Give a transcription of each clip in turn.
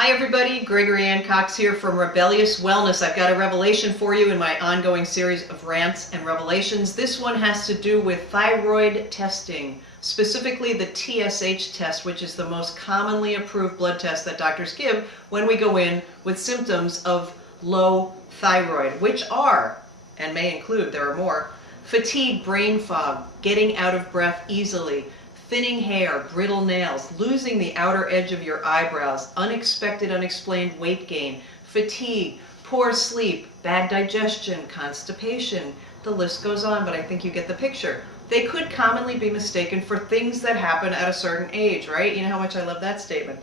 Hi everybody, Gregory Ann Cox here from Rebellious Wellness. I've got a revelation for you in my ongoing series of rants and revelations. This one has to do with thyroid testing, specifically the TSH test, which is the most commonly approved blood test that doctors give when we go in with symptoms of low thyroid, which are, and may include, there are more, fatigue, brain fog, getting out of breath easily, thinning hair, brittle nails, losing the outer edge of your eyebrows, unexpected, unexplained weight gain, fatigue, poor sleep, bad digestion, constipation. The list goes on, but I think you get the picture. They could commonly be mistaken for things that happen at a certain age, right? You know how much I love that statement.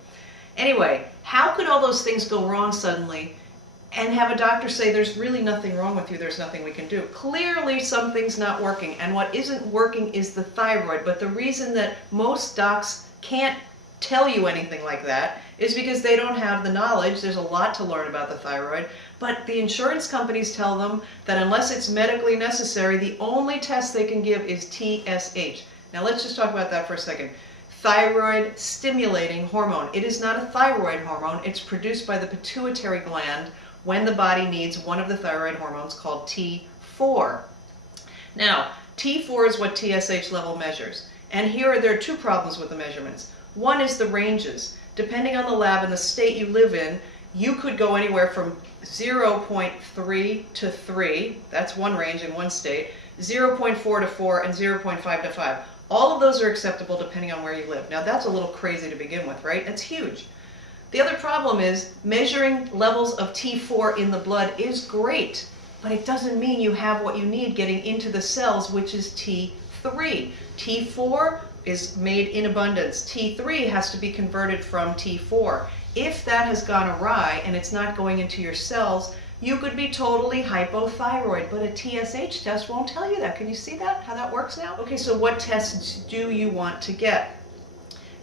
Anyway, how could all those things go wrong suddenly and have a doctor say there's really nothing wrong with you, there's nothing we can do? Clearly something's not working, and what isn't working is the thyroid. But the reason that most docs can't tell you anything like that is because they don't have the knowledge. There's a lot to learn about the thyroid, but the insurance companies tell them that unless it's medically necessary, the only test they can give is TSH. Now let's just talk about that for a second. Thyroid-stimulating hormone. It is not a thyroid hormone. It's produced by the pituitary gland when the body needs one of the thyroid hormones called T4. Now, T4 is what TSH level measures. And there are two problems with the measurements. One is the ranges. Depending on the lab and the state you live in, you could go anywhere from 0.3 to 3, that's one range in one state, 0.4 to 4, and 0.5 to 5. All of those are acceptable depending on where you live. Now that's a little crazy to begin with, right? That's huge. The other problem is measuring levels of T4 in the blood is great, but it doesn't mean you have what you need getting into the cells, which is T3. T4 is made in abundance. T3 has to be converted from T4. If that has gone awry and it's not going into your cells, you could be totally hypothyroid, but a TSH test won't tell you that. Can you see that, how that works now? Okay, so what tests do you want to get?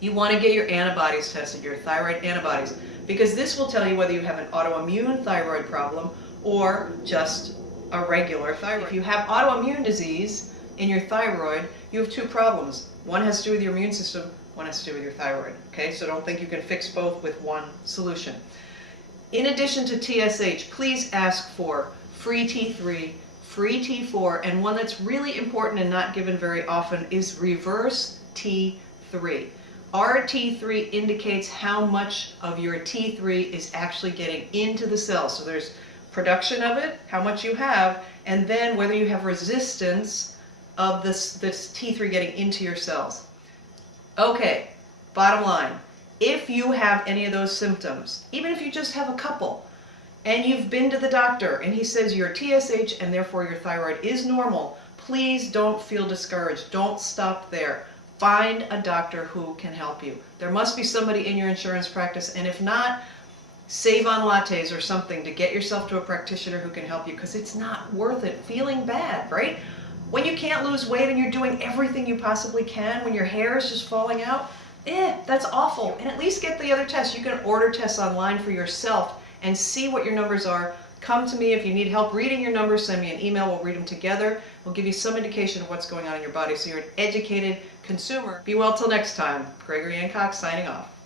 You want to get your antibodies tested, your thyroid antibodies, because this will tell you whether you have an autoimmune thyroid problem or just a regular thyroid. If you have autoimmune disease in your thyroid, you have two problems. One has to do with your immune system, one has to do with your thyroid. Okay, so don't think you can fix both with one solution. In addition to TSH, please ask for free T3, free T4, and one that's really important and not given very often is reverse T3. Our T3 indicates how much of your T3 is actually getting into the cells. So there's production of it, how much you have, and then whether you have resistance of this T3 getting into your cells. Okay, bottom line, if you have any of those symptoms, even if you just have a couple, and you've been to the doctor and he says your TSH and therefore your thyroid is normal, please don't feel discouraged. Don't stop there. Find a doctor who can help you. There must be somebody in your insurance practice, and if not, save on lattes or something to get yourself to a practitioner who can help you, because it's not worth it feeling bad, right? When you can't lose weight and you're doing everything you possibly can, when your hair is just falling out, that's awful. And at least get the other tests. You can order tests online for yourself and see what your numbers are. Come to me if you need help reading your numbers. Send me an email. We'll read them together. We'll give you some indication of what's going on in your body so you're an educated consumer. Be well till next time. Gregory Ann Cox signing off.